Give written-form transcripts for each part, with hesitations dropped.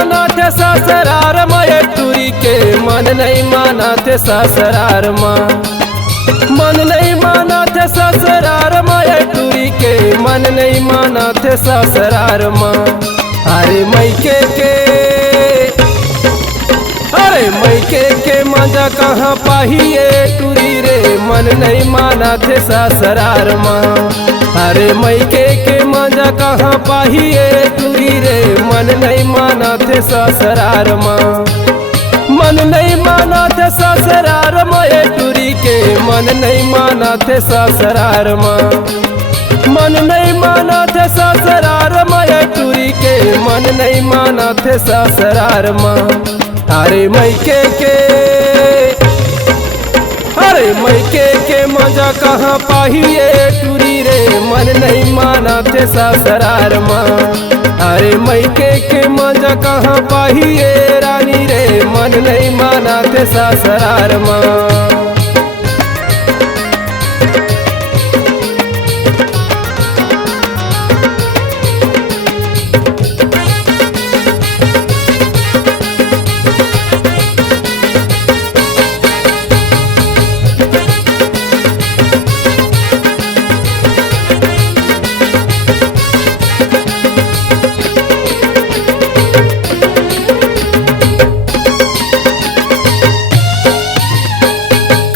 माना थे ससुरार माए टूरी के मन नहीं माना थे ससुरार माँ मन नहीं माना थे ससुरार माए टूरी के मन नहीं माना थे ससुरार माँ अरे मैके के मजा कहाँ पाहिए टूरी रे मन नहीं माना थे ससुरार माँ अरे मैके के मजा कहाँ पाहिए टूरी रे मन नहीं माना थे ससुरार माँ मन नहीं माना थे ससुरार माए टूरी के मन नहीं माना थे ससुरार माँ मन नहीं माना थे ससुरार माए टूरी के मन नहीं माना थे ससुरार माँ अरे मैके के मजा कहाँ पाहिए टूरी रे मन नहीं माना थे ससुरार माँ अरे मैके के मजा कहाँ पाहिए रानी रे मन नहीं माना थे ससुरार माँ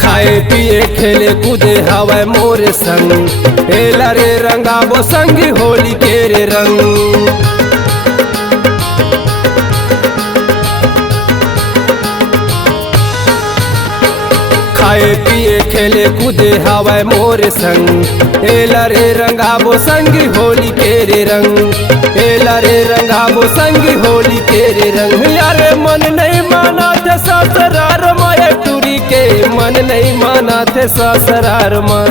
खाए पिए खेले कूदे हवा मोरे संग एला रे रंगाबो संग होली के रे रंग खाए पिए खेले कूदे हवा मोरे संग एला रे रंगाबो संग होली के रे रंग एला रे रंगाबो संग होली के रे रंग यारे मन नहीं माना थे ससुरार माए टूरी के मन नहीं माना थे ससुरार माँ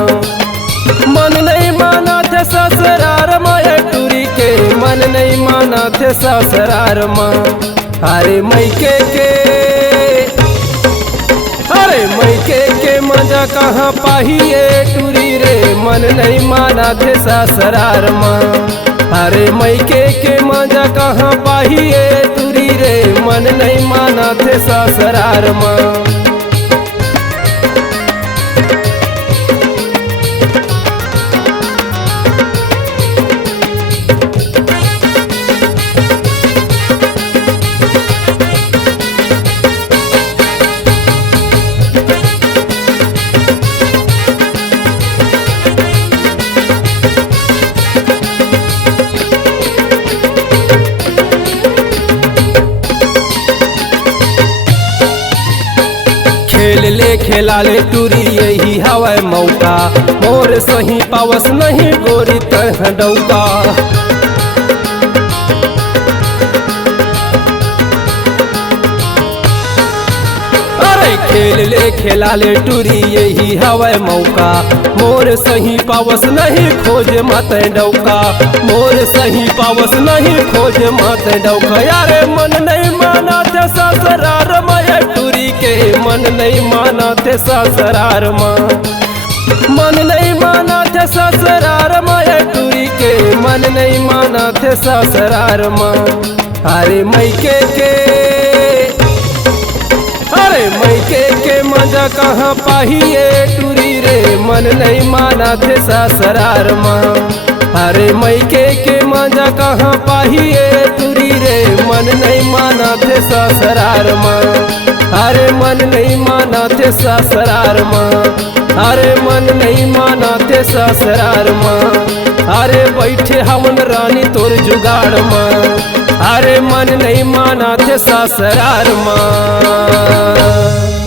मन नहीं माना थे ससुरार माए टूरी के मन नहीं माना थे ससुरार माँ अरे मैके के मजा कहाँ पाहिए टूरी रे मन नहीं माना थे ससुरार माँ अरे मैके के मजा कहाँ पाहिए टूरी रे मन नहीं माना थे ससुरार माँ खेल ले खेला ले टूरी यही हवा मौका मोर सही पावस नहीं गोरी तह डौका अरे खेल ले खेला ले टूरी यही हवा मौका मोर सही पावस नहीं खोज मत डौका मोर सही पावस नहीं खोज मत डौका यारे मन नहीं माना थे ससुरार माए टूरी के मन नहीं माना थे ससुरार माँ मन नहीं माना थे ससुरार माए टूरी के मन नहीं माना थे ससुरार माँ अरे मैके के मजा कहाँ पाहिए टूरी रे मन नहीं माना थे ससुरार माँ अरे मैके के मजा कहाँ पाहिए टूरी रे मन नहीं माना थे ससुरार माँ अरे मन नहीं माना थे ससुरार माँ अरे मन नहीं माना थे ससुरार माँ अरे बैठे हमन रानी तोर जुगाड़ माँ अरे मन नहीं माना थे ससुरार माँ।